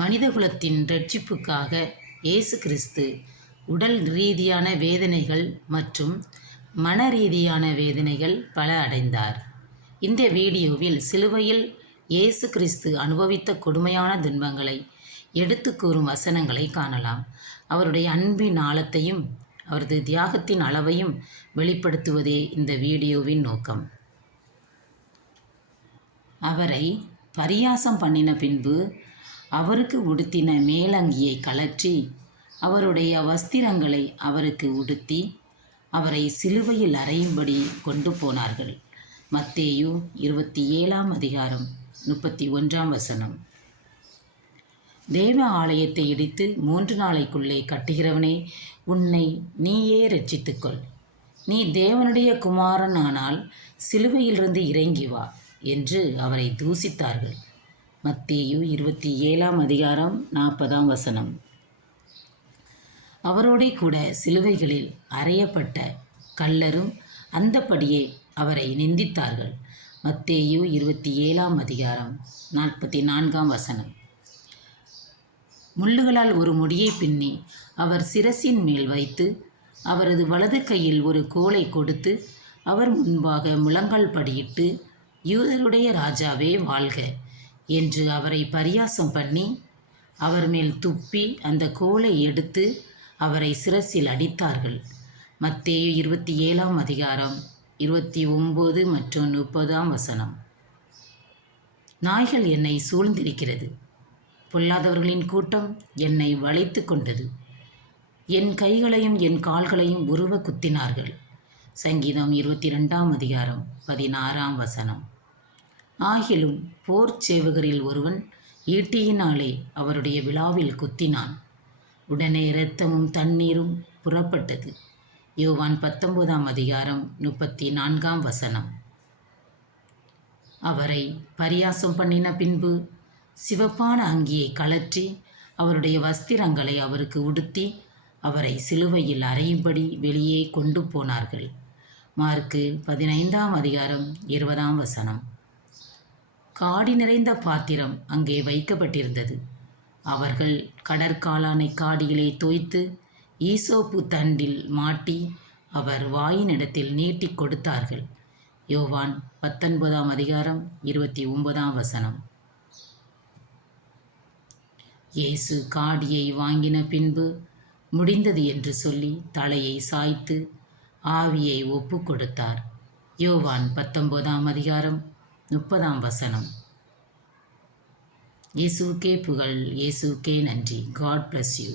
மனிதகுலத்தின் ரட்சிப்புக்காக இயேசு கிறிஸ்து உடல் ரீதியான வேதனைகள் மற்றும் மன ரீதியான வேதனைகள் பல அடைந்தார். இந்த வீடியோவில் சிலுவையில் இயேசு கிறிஸ்து அனுபவித்த கொடுமையான துன்பங்களை எடுத்து கூறும் வசனங்களை காணலாம். அவருடைய அன்பின் ஆழத்தையும் அவரது தியாகத்தின் அளவையும் வெளிப்படுத்துவதே இந்த வீடியோவின் நோக்கம். அவரை பரியாசம் பண்ணின பின்பு அவருக்கு உடுத்தின மேலங்கியை கழற்றி அவருடைய வஸ்திரங்களை அவருக்கு உடுத்தி அவரை சிலுவையில் அறையும்படி கொண்டு போனார்கள். மத்தேயு இருபத்தி ஏழாம் அதிகாரம் முப்பத்தி ஒன்றாம் வசனம். தேவ ஆலயத்தை இடித்து மூன்று நாளைக்குள்ளே கட்டுகிறவனே உன்னை நீயே ரட்சித்துக்கொள் நீ தேவனுடைய குமாரன் ஆனால் சிலுவையிலிருந்து இறங்கி வா என்று அவரை தூசித்தார்கள். மத்தியு இருபத்தி ஏழாம் அதிகாரம் நாற்பதாம் வசனம். அவரோடே கூட சிலுவைகளில் அறையப்பட்ட கல்லரும் அந்தப்படியே அவரை நிந்தித்தார்கள். மத்தேயு இருபத்தி ஏழாம் அதிகாரம் நாற்பத்தி நான்காம் வசனம். முள்ளுகளால் ஒரு முடியை பின்னி அவர் சிரசின் மேல் வைத்து அவரது வலது கையில் ஒரு கோலை கொடுத்து அவர் முன்பாக முழங்கால் படியிட்டு யூதருடைய ராஜாவே வாழ்க. என்று அவரை பரியாசம் பண்ணி அவர் மேல் துப்பி அந்த கோலை எடுத்து அவரை சிரசில் அடித்தார்கள். மத்தேயு இருபத்தி ஏழாம் அதிகாரம் இருபத்தி ஒம்பது மற்றும் முப்பதாம் வசனம். நாய்கள் என்னை சூழ்ந்திருக்கிறது. பொல்லாதவர்களின் கூட்டம் என்னை வளைத்து கொண்டது. என் கைகளையும் என் கால்களையும் உருவ குத்தினார்கள். சங்கீதம் இருபத்தி ரெண்டாம் அதிகாரம் பதினாறாம் வசனம். ஆகிலும் போர் சேவகரில் ஒருவன் ஈட்டியினாலே அவருடைய விழாவில் குத்தினான். உடனே இரத்தமும் தண்ணீரும் புறப்பட்டது. யோவான் பத்தொன்பதாம் அதிகாரம் முப்பத்தி நான்காம் வசனம். அவரை பரியாசம் பண்ணின பின்பு சிவப்பான அங்கியை கழற்றி அவருடைய வஸ்திரங்களை அவருக்கு உடுத்தி அவரை சிலுவையில் அறையும்படி வெளியே கொண்டு போனார்கள். மார்க்கு பதினைந்தாம் அதிகாரம் இருபதாம் வசனம். காடி நிறைந்த பாத்திரம் அங்கே வைக்கப்பட்டிருந்தது. அவர்கள் கடற்காலானை காடியிலே தோய்த்து ஈசோப்பு தண்டில் மாட்டி அவர் வாயினிடத்தில் நீட்டி கொடுத்தார்கள். யோவான் பத்தொன்பதாம் அதிகாரம் இருபத்தி ஒன்பதாம் வசனம். இயேசு காடியை வாங்கின பின்பு முடிந்தது என்று சொல்லி தலையை சாய்த்து ஆவியை ஒப்பு கொடுத்தார். யோவான் பத்தொன்பதாம் அதிகாரம் முப்பதாம் வசனம். இயேசுக்கே புகழ் இயேசுக்கே நன்றி. God bless you